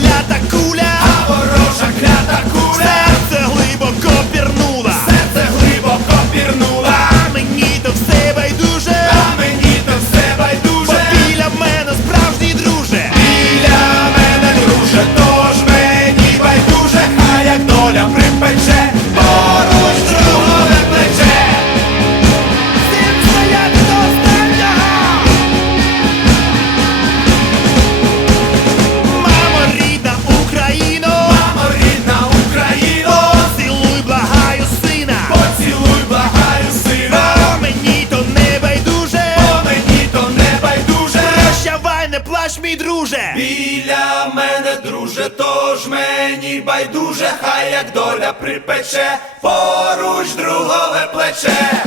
plata cula. Друже. Біля мене, друже, тож мені байдуже, хай як доля припече, поруч другове плече.